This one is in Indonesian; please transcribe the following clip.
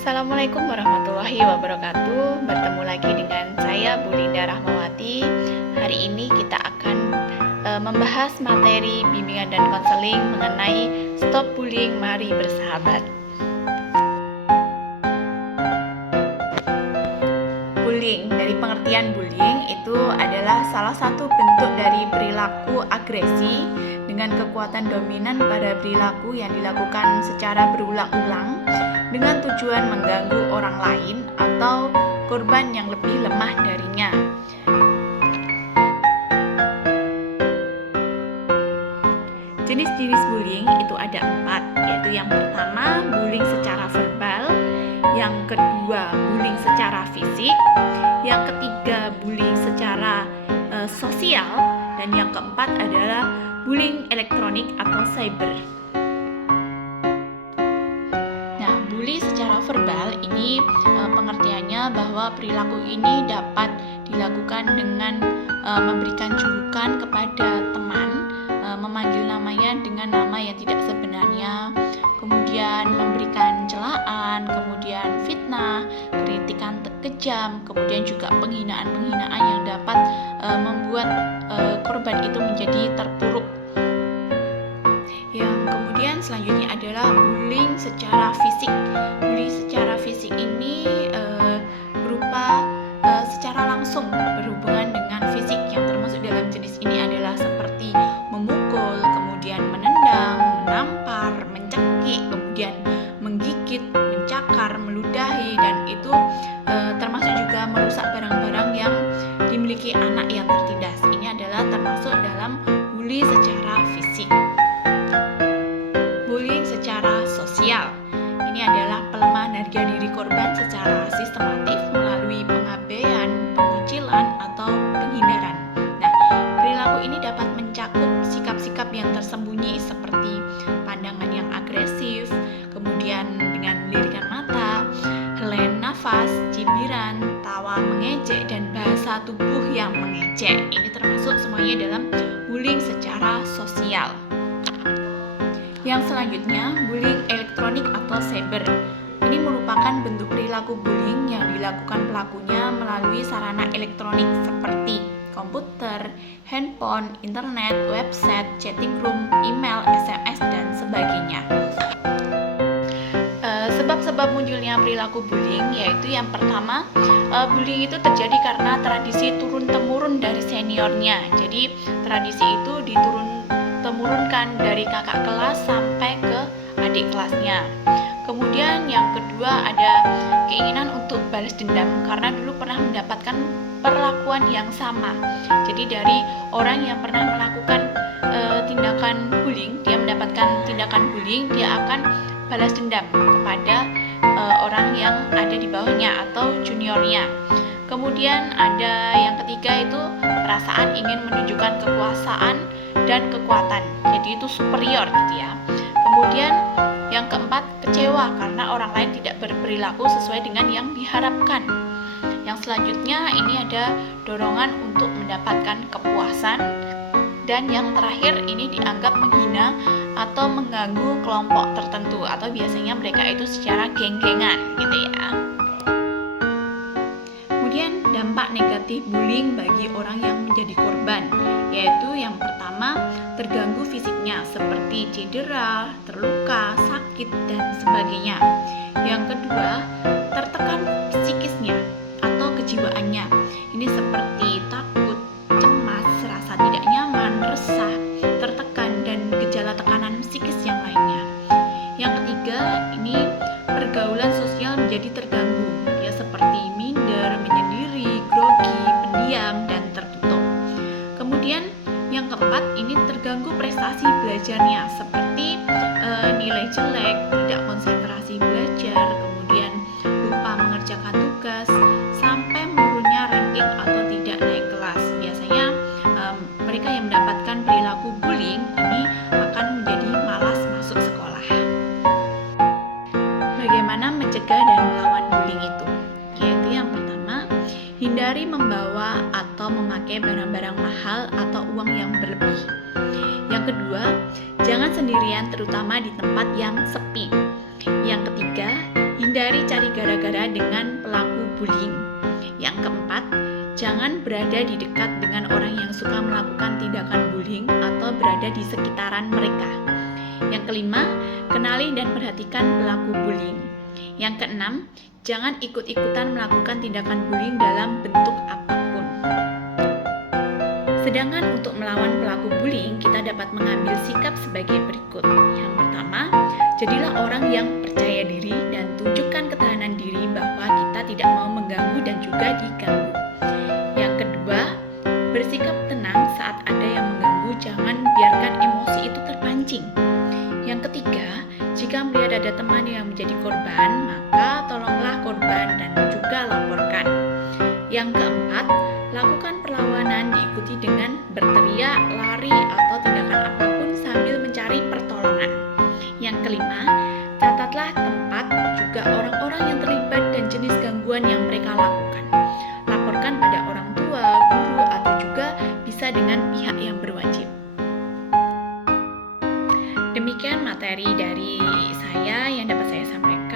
Assalamualaikum warahmatullahi wabarakatuh. Bertemu lagi dengan saya Bu Linda Rahmawati. Hari ini kita akan membahas materi bimbingan dan konseling mengenai Stop Bullying, Mari Bersahabat. Bullying, dari pengertian bullying itu adalah salah satu bentuk dari perilaku agresi dengan kekuatan dominan pada perilaku yang dilakukan secara berulang-ulang dengan tujuan mengganggu orang lain atau korban yang lebih lemah darinya. Jenis-jenis bullying itu ada 4, yaitu yang pertama bullying secara verbal, yang kedua bullying secara fisik, yang ketiga bullying secara sosial, dan yang keempat adalah bullying elektronik atau cyber. Nah, bully secara verbal ini pengertiannya bahwa perilaku ini dapat dilakukan dengan memberikan julukan kepada teman, memanggil namanya dengan nama yang tidak sebenarnya, kemudian memberikan celaan, kemudian fitnah, kritikan kejam, kemudian juga penghinaan-penghinaan yang dapat membuat korban itu menjadi terpuruk. Yang kemudian selanjutnya adalah bullying secara fisik. Bullying secara fisik ini berupa secara langsung berhubungan dengan fisik. Yang termasuk dalam jenis ini adalah seperti memukul, kemudian menendang, menampar, mencekik, kemudian menggigit, mencakar, meludahi, dan itu termasuk juga merusak barang-barang yang dimiliki anak yang tertindas. Ini adalah termasuk dalam bully secara fisik. Bullying secara sosial ini adalah pelemahan harga diri korban secara sistematif melalui pengabaian, pengucilan, atau penghindaran. Nah, perilaku ini dapat mencakup sikap-sikap yang tersembunyi seperti pandangan yang agresif, kemudian dengan melirikan mata, helayan nafas, cibiran, tawa mengejek, dan bahasa tubuh yang mengejek. Ini termasuk semuanya dalam bullying secara sosial. Yang selanjutnya, bullying elektronik atau cyber. Ini merupakan bentuk perilaku bullying yang dilakukan pelakunya melalui sarana elektronik seperti komputer, handphone, internet, website, chatting room, email, SMS, dan sebagainya. Sebab-sebab munculnya perilaku bullying yaitu yang pertama, bullying itu terjadi karena tradisi turun-temurun dari seniornya. Jadi tradisi itu diturun-temurunkan dari kakak kelas sampai ke adik kelasnya. Kemudian yang kedua ada keinginan untuk balas dendam karena dulu pernah mendapatkan perlakuan yang sama. Jadi dari orang yang pernah melakukan tindakan bullying, dia mendapatkan tindakan bullying, dia akan balas dendam kepada orang yang ada di bawahnya atau juniornya. Kemudian ada yang ketiga itu perasaan ingin menunjukkan kekuasaan dan kekuatan, jadi itu superior gitu ya. Kemudian yang keempat kecewa karena orang lain tidak berperilaku sesuai dengan yang diharapkan. Yang selanjutnya ini ada dorongan untuk mendapatkan kepuasan. Dan yang terakhir ini dianggap menghina atau mengganggu kelompok tertentu, atau biasanya mereka itu secara geng-gengan gitu ya. Kemudian dampak negatif bullying bagi orang yang menjadi korban, yaitu yang pertama terganggu fisiknya seperti cedera, terluka, sakit, dan sebagainya. Yang kedua tertekan psikisnya atau kejiwaannya. Ini seperti takut, cemas, rasa tidak nyaman, resah, tertekan, dan gejala tekanan psikis yang lainnya. Yang ketiga, ini pergaulan sosial menjadi terganggu, ya seperti minder, menyendiri, grogi, pendiam, dan tertutup. Kemudian yang keempat, ini terganggu prestasi belajarnya seperti nilai jelek, tidak konsentrasi belajar, kemudian lupa mengerjakan tugas, sampai menurunnya ranking atau tidak naik kelas. Biasanya mereka yang mendapatkan perilaku bullying ini akan menjadi malas masuk sekolah. Bagaimana mencegah dan melawan bullying itu? Yaitu yang pertama, hindari membawa atau memakai barang-barang mahal atau uang yang berlebih. Yang kedua, jangan sendirian terutama di tempat yang sepi. Yang ketiga, hindari Hindari cari gara-gara dengan pelaku bullying. Yang keempat, jangan berada di dekat dengan orang yang suka melakukan tindakan bullying atau berada di sekitaran mereka. Yang kelima, kenali dan perhatikan pelaku bullying. Yang keenam, jangan ikut-ikutan melakukan tindakan bullying dalam bentuk apapun. Sedangkan untuk melawan pelaku bullying, kita dapat mengambil sikap sebagai berikut. Yang pertama, jadilah orang yang percaya diri dan tunjukkan ketahanan diri bahwa kita tidak mau mengganggu dan juga diganggu. Yang kedua, bersikap tenang saat ada yang mengganggu, jangan biarkan emosi itu terpancing. Yang ketiga, jika melihat ada teman yang menjadi korban, maka tolonglah korban dan juga laporkan. Yang keempat, lakukan perlawanan diikuti dengan berteriak, lari, atau tindakan apapun sambil mencari pertolongan. Yang kelima, catatlah tempat juga orang-orang yang terlibat dan jenis gangguan yang mereka lakukan. Laporkan pada orang tua, guru, atau juga bisa dengan pihak yang berwajib. Demikian materi dari saya yang dapat saya sampaikan.